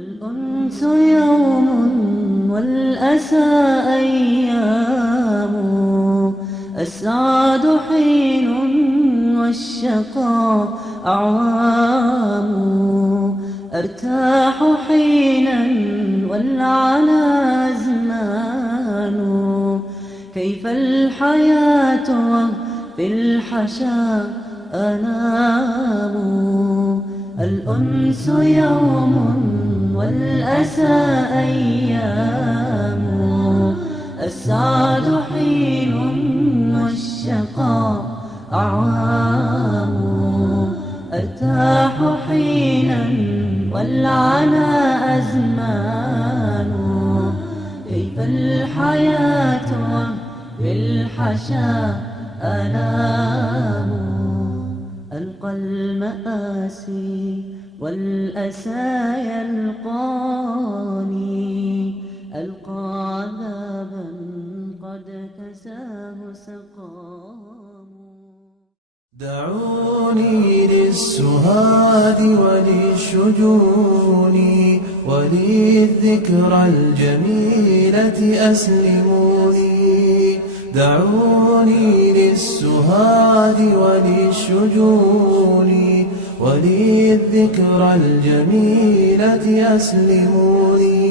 الأنس يوم والأسى أيام، السعد حين والشقاء أعوام، أرتاح حينا والعنا أزمان، كيف الحياة وفي الحشا أنام. الأنس يوم والأسى أيام، السعد حين والشقاء أعوام، أرتاح حينا والعنا أزمان، كيف الحياة بالحشا أنام. ألقى المآسي والأسى يلقاني، ألقى عذابا قد كساه سقام. دعوني للسهاد وللشجون وللذكرى الجميلة أسلموني. دعوني للسهاد وللشجون وللذكرى الجميلة أسلموني.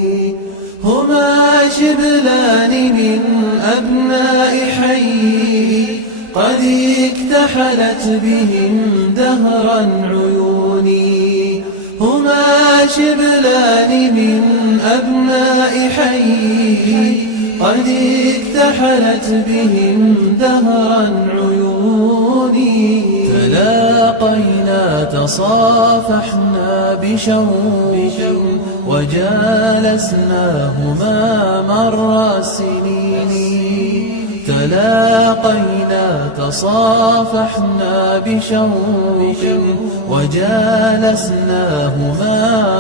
هما شبلان من أبناء حي قد اكتحلت بهم دهرا عيوني. هما شبلان من أبناء حي قد اكتحلت بهم دهرا عيوني. تلاقينا تصافحنا بشوق وجالسناهما مر السنين. تلاقينا تصافحنا بشوق وجالسناهما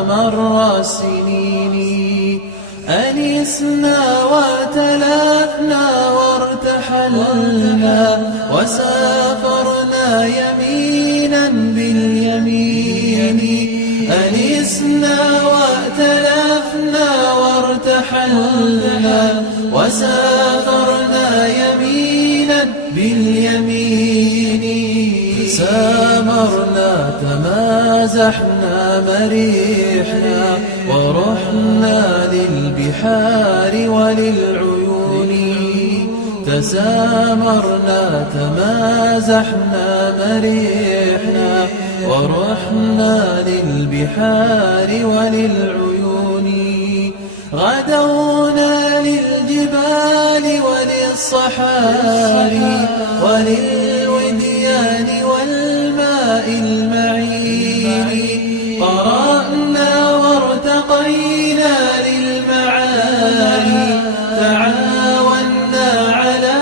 مر السنين. أنسنا وتلافنا وارتحلنا وسافرنا يمينا باليمين. أنسنا وتلافنا وارتحلنا وسافرنا يمينا باليمين. سامرنا تمازحنا مريحنا ورحنا للبحار وللعيون. تسامرنا تمازحنا مريحنا ورحنا للبحار وللعيون. غدونا للجبال وللصحاري وللوديان والماء المعين. قرأنا وارتقينا للمعالي، تعاوننا على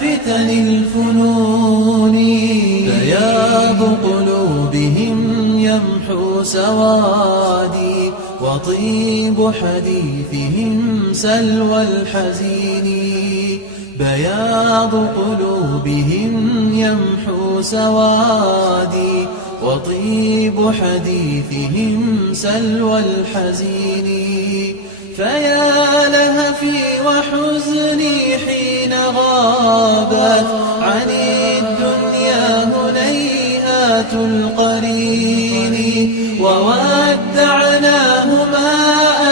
فتن الفنون. بياض قلوبهم يمحو سوادي وطيب حديثهم سلوى الحزين. بياض قلوبهم يمحو سوادي وطيب حديثهم سلوى الحزين. فيا لهفي وحزني حين غابت عن الدنيا هنيئات القرين. وودعناهما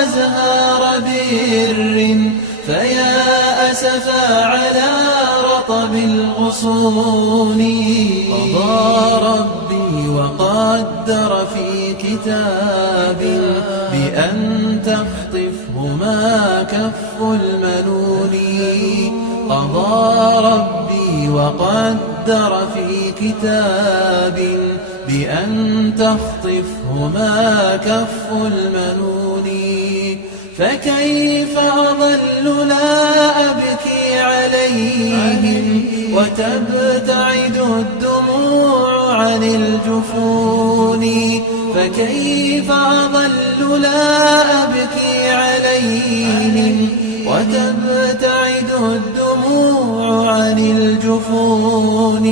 أزهار بر، فيا أسفا على رطب الغصون. قضى ربي وقدر في كتاب بأن تخطفهما كف المنون. قضى ربي وقدر في كتاب بأن تخطفهما كف المنون. فكيف أظل لا أبكي عليهم وتبتعد الدموع عن الجفون. فكيف أظل لا أبكي عليهم وتبتعد الدموع عن الجفون.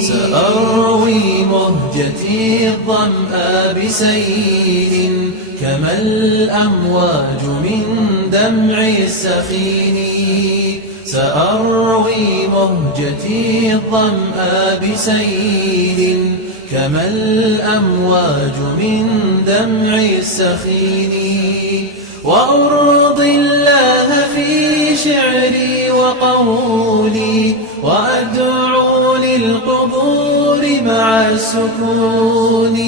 سأروي مهجتي الظمأ بسيل كما الأمواج من دمع السخين سأروي مهجتي الظمأ بسيل كما الأمواج من دمع السخين وأرضي الله في شعري وقولي وأدعو للقبور مع السكون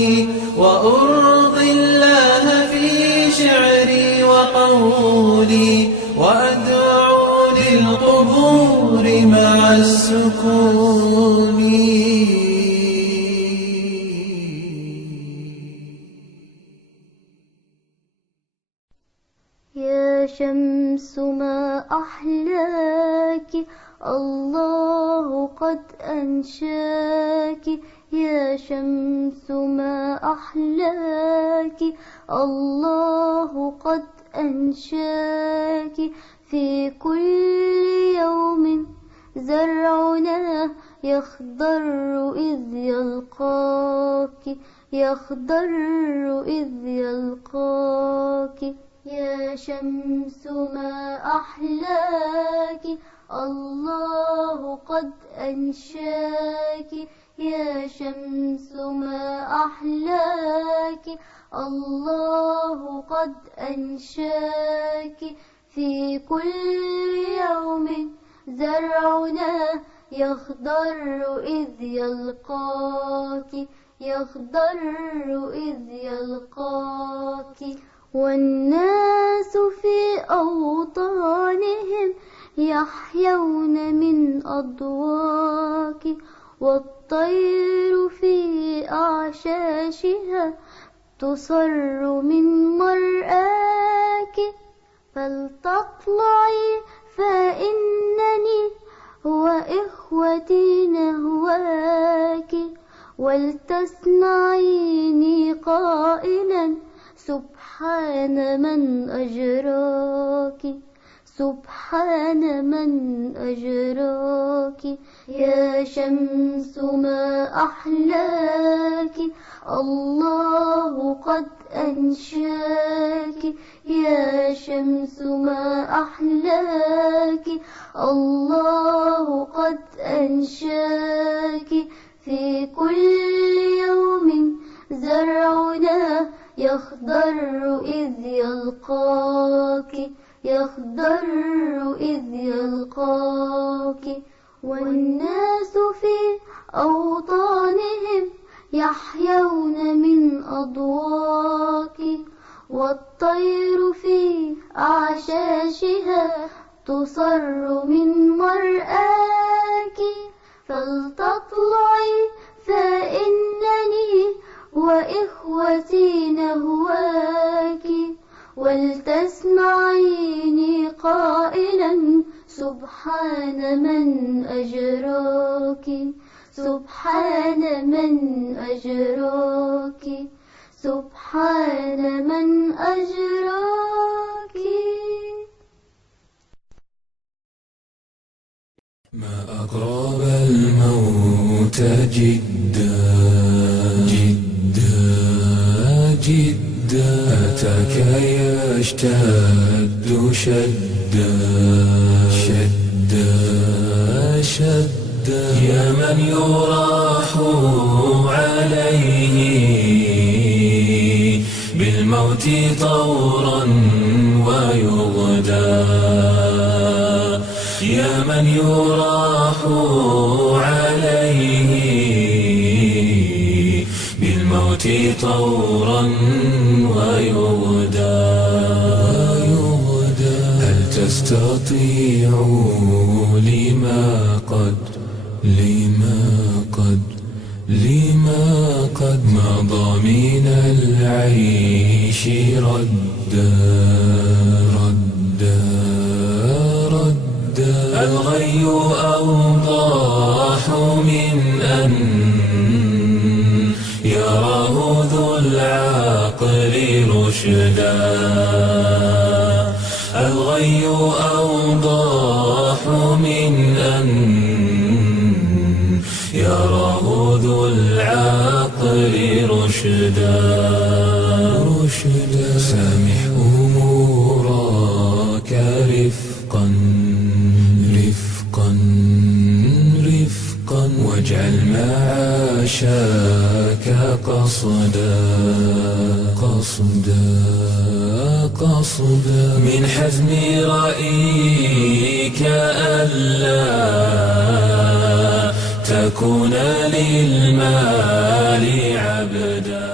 وأرضي الله في شعري وقولي وأدعو للقبور مع السكون. يا شمس ما أحلاك الله قد أنشاك يا شمس ما أحلاك الله قد أنشاك في كل يوم زرعنا يخضر إذ يلقاك يخضر إذ يلقاك يا شمس ما أحلاك الله قد أنشاك يا شمس ما أحلاك الله قد أنشاك في كل يوم زرعنا يخضر إذ يلقاك يخضر إذ يلقاك والناس في أوطانهم يحيون من أضواك والطير في أعشاشها تصر من مرآك فلتطلعي فإنني وإخوتي نهواك ولتسمعيني قائلا سبحان من أجراك سبحان من أجراك يا شمس ما أحلاك الله قد أنشاك يا شمس ما أحلاك الله قد أنشاك في كل يوم زرعنا يخضر إذ يلقاك يخضر إذ يلقاك والناس في أوطانهم يحيون من أضواك والطير في أعشاشها تصر من مرآك فلتطلعي فإنني وإخوتي نهواك ولتسمعيني قائلا سبحان من أجراك سبحان من أجراك سبحان من أجراك. ما أقرب الموت جدا جدا جدا أتاك يشتد شدا شدا شدا يا من يراح عليه بالموت طورا ويغدى يا من يراح عليه بالموت طورا ويغدى هل تستطيع لما قد مضى من العيش ردا الغي أوضاح من أن يراه ذو العقل رشدا الغي أوضاح من أن يراه ذو العقل رشدا واجعل معاشك قصدا من حزم رأيك ألا تكون للمال عبدا.